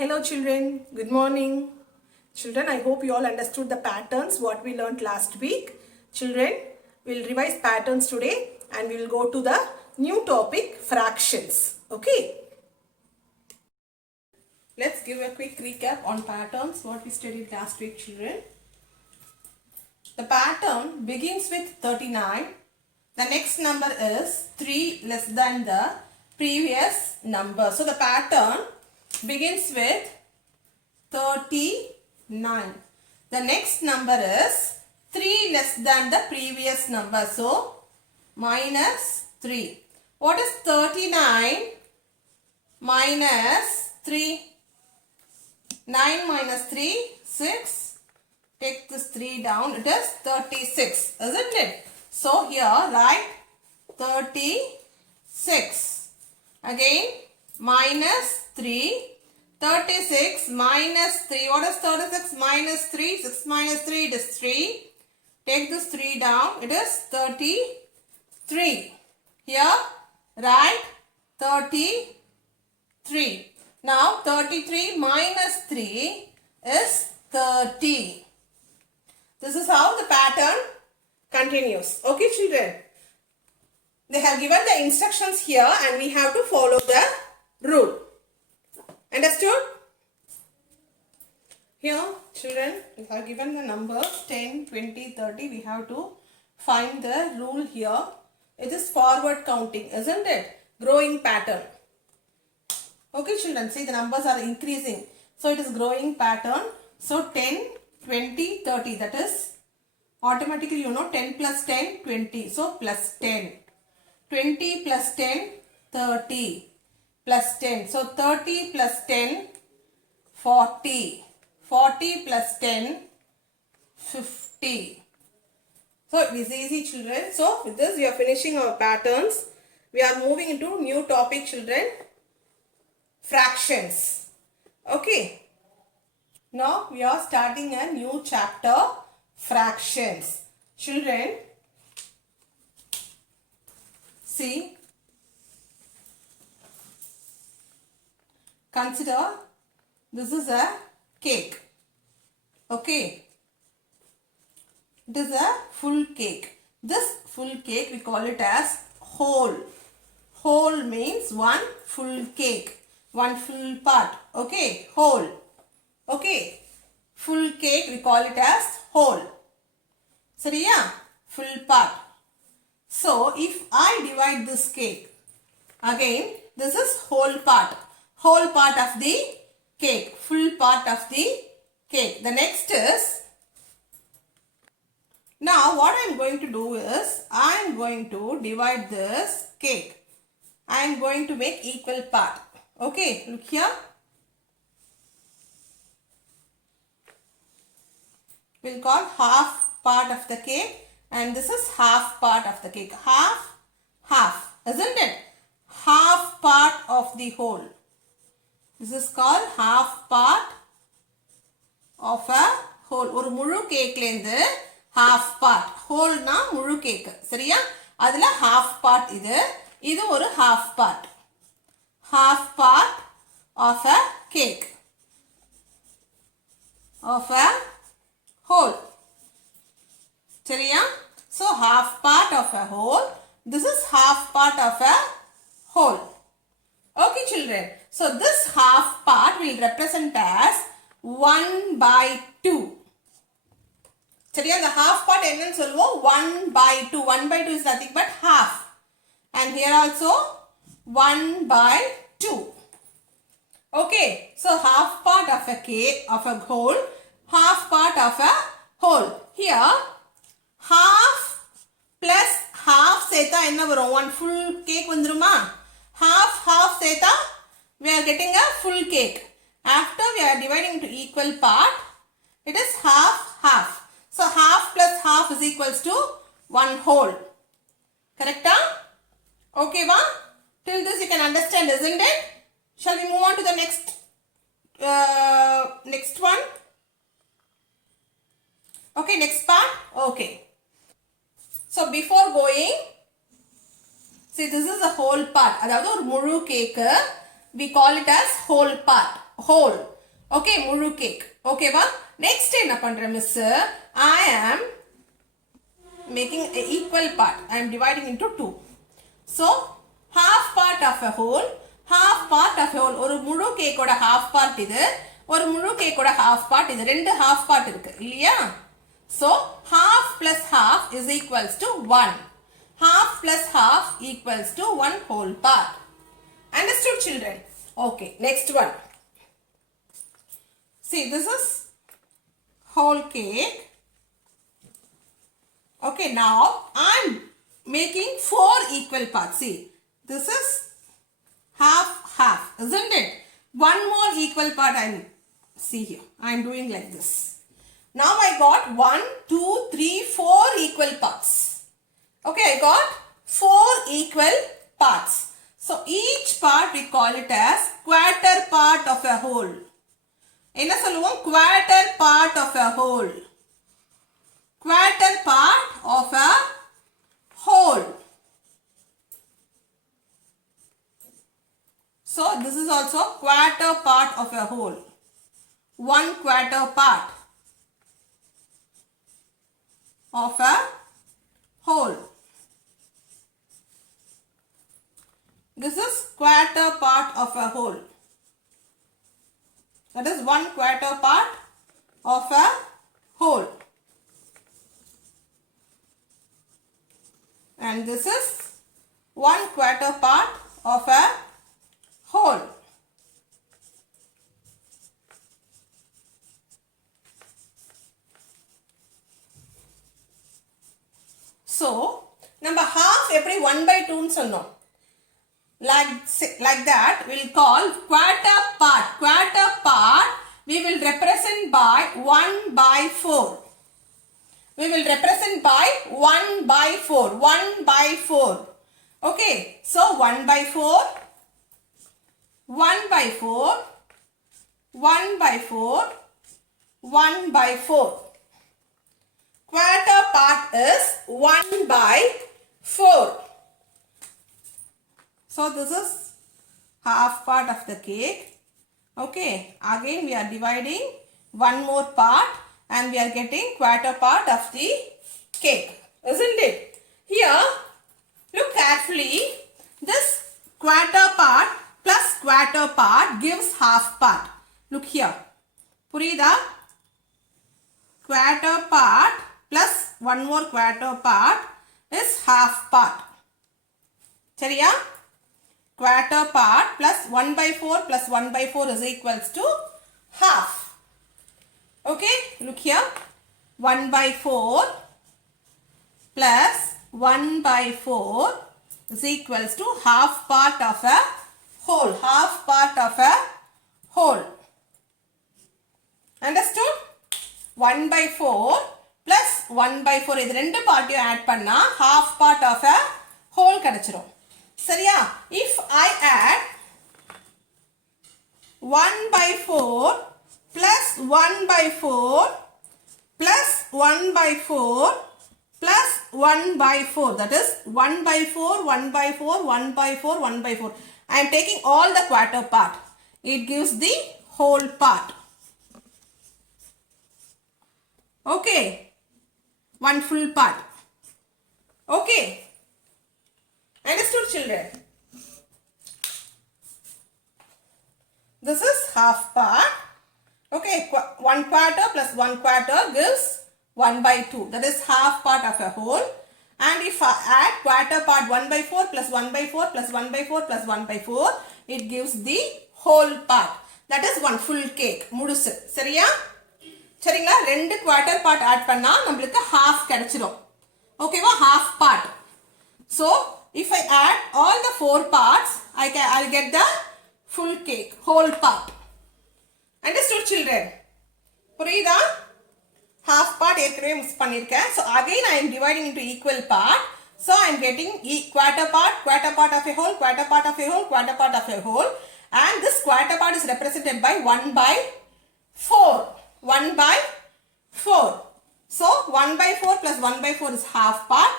Hello children, good morning. Children, I hope you all understood the patterns what we learned last week. Children, we'll revise patterns today and we'll go to the new topic fractions. Okay. Let's give a quick recap on patterns what we studied last week, children. The pattern begins with 39. The next number is 3 less than the previous number. So the pattern begins with 39. The next number is 3 less than the previous number. So minus 3. What is 39 minus 3? 9 minus 3, 6. Take this 3 down. It is 36, isn't it? So here write 36. Again minus 3. 36 minus 3. What is 36 minus 3? 6 minus 3, it is 3. Take this 3 down. It is 33. Here write 33. Now 33 minus 3 is 30. This is how the pattern continues. Okay children. They have given the instructions here and we have to follow the rule. Understood? Here children, we have given the numbers 10, 20, 30. We have to find the rule here. It is forward counting, isn't it? Growing pattern. Okay children, see the numbers are increasing. So it is growing pattern. So 10, 20, 30. That is automatically 10 plus 10, 20. So plus 10. 20 plus 10, 30. Plus 10. So 30 plus 10, 40. 40 plus 10, 50. So it is easy children. So with this we are finishing our patterns. We are moving into new topic children. Fractions. Okay. Now we are starting a new chapter. Fractions. Children, see. Consider this is a cake. Okay. It is a full cake. This full cake we call it as whole. Whole means one full cake. One full part. Okay. Whole. Okay. Full cake we call it as whole. So yeah. Full part. So if I divide this cake. Again this is whole part. Whole part of the cake. Full part of the cake. The next is, now what I am going to do is, I am going to divide this cake. I am going to make equal part. Okay, look here. We will call half part of the cake and this is half part of the cake. Half, half, isn't it? Half part of the whole. This is called half part of a whole. ஒரு முழு கேக்லேந்து half part. whole na முழு cake. சரியா? அதில் half part இது. இது ஒரு half part. Half part of a cake. Of a whole. சரியா? So half part of a whole. This is half part of a whole. Okay children. So this half part will represent as 1 by 2. சரியா? The half part என்னன்னு சொல்லுவோம் 1 by 2. 1 by 2 is nothing but half. And here also 1 by 2. Okay. So half part of a cake, of a whole. Half part of a whole. Here half plus half சேர்த்தா என்ன வரும்? One full cake வந்துருமா? Half சேர்த்தா we are getting a full cake. After we are dividing into equal part, it is half, half. So half plus half is equals to one whole. Correct? Okay, ma? Till this you can understand, isn't it? Shall we move on to the next one? Okay, next part. Okay. So before going, see this is a whole part. அதாவது ஒரு முழு கேக்கு we call it as whole part. whole. Okay, முழு cake. Okay வா? Next என்ன பண்றேன் miss? I am making an equal part. I am dividing into 2. So, half part of a whole, half part of a whole. ஒரு முழு cake ஓட half part இது, ஒரு முழு cake ஓட half part இது. ரெண்டு half part இருக்கு இல்லையா? So, half plus half is equals to 1. Half plus half equals to 1 whole part. Understood, children? Okay, next one. See, this is whole cake. Okay, now I am making 4 equal parts. See, this is half, half, isn't it? One more equal part I am, see here, I am doing like this. Now I got 1, 2, 3, 4 equal parts. Okay, I got 4 equal parts. So each part we call it as quarter part of a whole. என்ன சொல்லுவோம்? Quarter part of a whole. Quarter part of a whole. So this is also quarter part of a whole. 1 quarter part of a whole. This is quarter part of a whole. That is 1 quarter part of a whole. And this is 1 quarter part of a whole. So, நம்ம half எப்படி 1 by 2 ன்னு சொன்னோம். Like that, we will call quarter part. Quarter part, we will represent by 1 by 4. We will represent by 1 by 4. 1 by 4. Okay, so 1 by 4, 1 by 4, 1 by 4, 1 by 4. Quarter part is 1 by 4. So this is half part of the cake. Okay, again we are dividing one more part and we are getting quarter part of the cake, isn't it? Here, look carefully. This quarter part plus quarter part gives half part. Look here. புரியுதா? Quarter part plus one more quarter part is half part. சரியா? Quarter part plus 1 by 4 plus 1 by 4 is equals to half. Okay, look here. 1 by 4 plus 1 by 4 is equals to half part of a whole. Half part of a whole. Understood? 1 by 4 plus 1 by 4 இது ரெண்டு பார்ட்டியும் add பண்ணா half part of a whole கிடைச்சிரும். சரியா? If I add 1 by 4 plus 1 by 4 plus 1 by 4 plus 1 by 4, that is 1 by 4, 1 by 4, 1 by 4, 1 by 4. I am taking all the quarter part. It gives the whole part. Okay. One full part. Okay. Understood, children? This is half part. Okay, 1 quarter plus 1 quarter gives 1 by 2. That is half part of a whole. And if I add quarter part 1 by 4 plus 1 by 4 plus 1 by 4 plus 1 by 4, it gives the whole part. That is one full cake. முழுசு. சரியா? சரிங்களா? ரெண்டு quarter part add பண்ணா நம்மளுக்கு half கிடைச்சிரும். ஓகேவா? half part. So, if I add all the 4 parts, I'll get the full cake, whole part. Understood, children? புரியுதா? Half part ஏற்கனவே மிஸ் பண்ணிருக்கேன். So, again I am dividing into equal part. So, I am getting quarter part of a whole, quarter part of a whole, quarter part of a whole. And this quarter part is represented by 1 by 4. 1 by 4. So, 1 by 4 plus 1 by 4 is half part.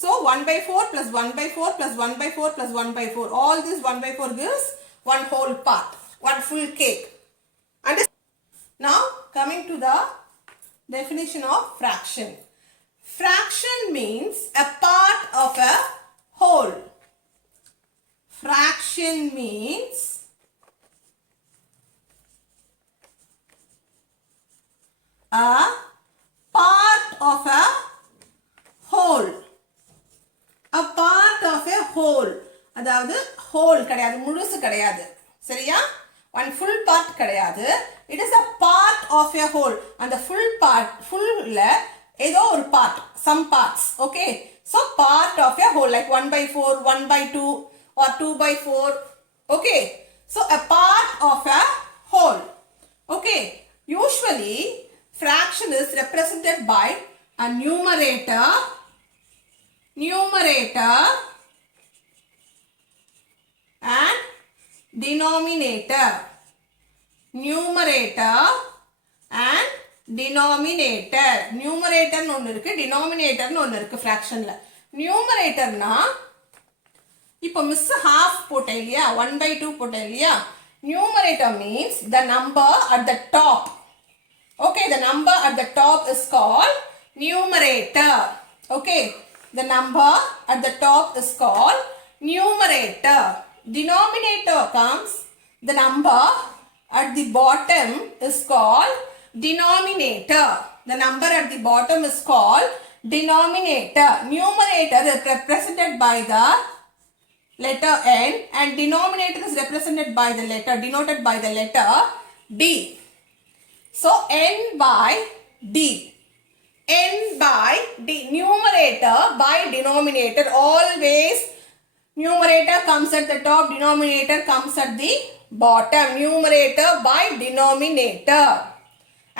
So 1 by 4 plus 1 by 4 plus 1 by 4 plus 1 by 4. All this 1 by 4 gives one whole part. One full cake. And now coming to the definition of fraction. Fraction means a part of a whole. Fraction means a part of a whole. A part of a whole. அதாவது whole கிடையாது, முழுசு கிடையாது. சரியா? One full part கிடையாது. It is a part of a whole. And the full part, full ஏதோ ஒரு part, some parts. Okay? So part of a whole like 1/4, 1/2 or 2/4. Okay? So a part of a whole. Okay? Usually fraction is represented by a numerator and denominator. Numerator and denominator. Numerator னு ஒன்னு இருக்கு, denominator னு ஒன்னு இருக்கு fractionல. Numerator னா இப்போ miss half போட்டேன் இல்லையா, 1/2 போட்டேன் இல்லையா. Numerator means the number at the top. Okay, the number at the top is called numerator. Okay, the number at the top is called numerator. Denominator comes, the number at the bottom is called denominator. The number at the bottom is called denominator. Numerator is represented by the letter N and denominator is represented by the letter, denoted by the letter D. So N by D. N by D. Numerator by denominator. Always numerator comes at the top, denominator comes at the bottom. Numerator by denominator.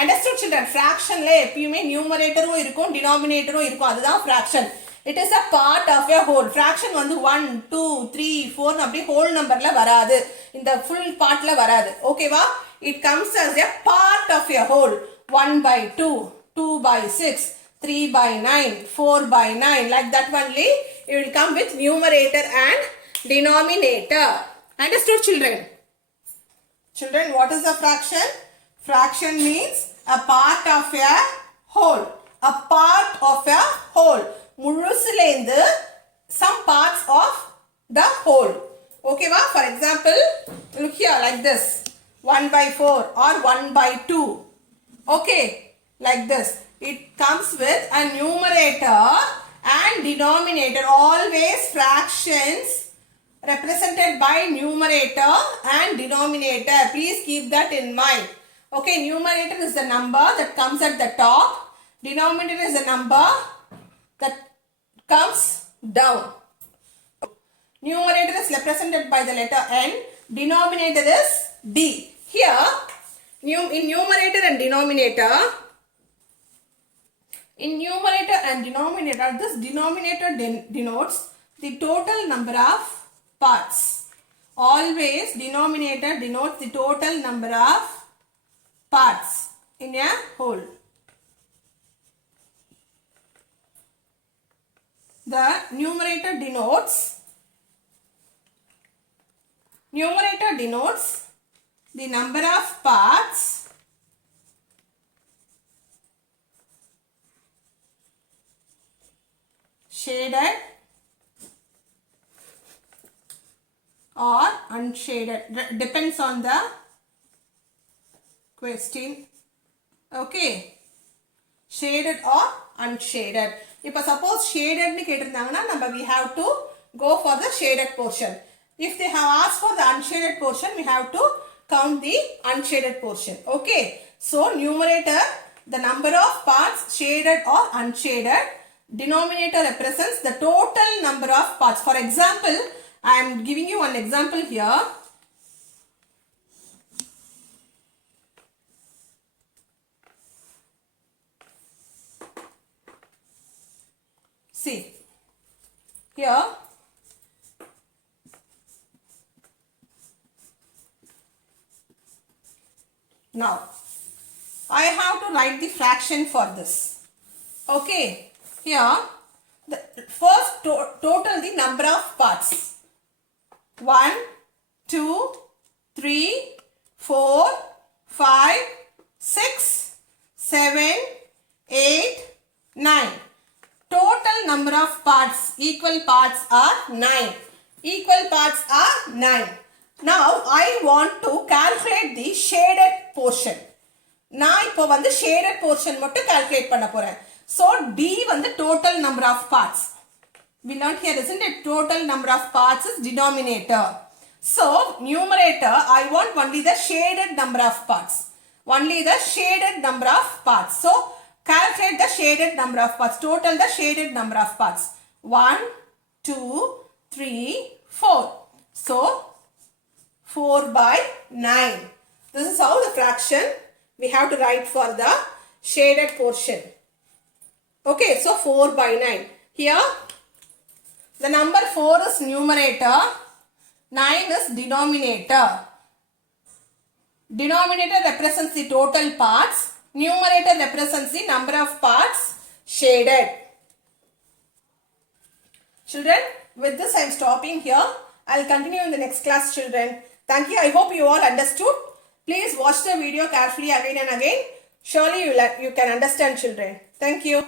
Understood children? Fraction la எப்பயுமே numerator இருக்கும், denominator இருக்கும். அதுதான் fraction. It is a part of a whole. Fraction வந்து 1, 2, 3, 4 அப்படி whole numberல வராது. இந்த full partல வராது. ஓகேவா? It comes as a part of a whole. 1/2, 2/6, 3/9, 4/9. Like that only it will come with numerator and denominator. Understood children? Children, what is a fraction? Fraction means a part of a whole. A part of a whole. முழுசுலேந்து some parts of the whole. Okay va? For example, look here like this. 1/4 or 1/2. Okay, like this. It comes with a numerator and denominator. Always fractions represented by numerator and denominator. Please keep that in mind. Okay, numerator is the number that comes at the top. Denominator is the number that comes down. Numerator is represented by the letter N. Denominator is D. Here, in numerator and denominator, this denominator denotes the total number of parts. Always denominator denotes the total number of parts in a whole. The numerator denotes the number of parts shaded or unshaded. Depends on the question. Okay, shaded or unshaded. If suppose shaded ni ketirundanga na we have to go for the shaded portion. If they have asked for the unshaded portion, we have to count the unshaded portion. Okay, so numerator, the number of parts shaded or unshaded. Denominator represents the total number of parts. For example, I am giving you one example here. See, here now I have to write the fraction for this. Okay, here the first total the number of parts. 1, 2, 3, 4, 5, 6, 7, 8, 9. Total number of parts, equal parts are 9. Equal parts are 9. Now I want to calculate the shaded portion. நான் இப்போ வந்து shaded portion மட்டும் calculate பண்ண போறேன். So D வந்து total number of parts. We learned here, isn't it? Total number of parts is denominator. So numerator, I want only the shaded number of parts. Only the shaded number of parts. So calculate the shaded number of parts. Total the shaded number of parts. 1, 2, 3, 4. So 4 by 9. This is how the fraction we have to write for the shaded portion. Okay, so 4 by 9. Here the number 4 is numerator, 9 is denominator. Denominator represents the total parts, numerator represents the number of parts shaded. Children, with this I am stopping here. I will continue in the next class, children. Thank you. I hope you all understood. Please watch the video carefully again and again. Surely you can understand, children. Thank you.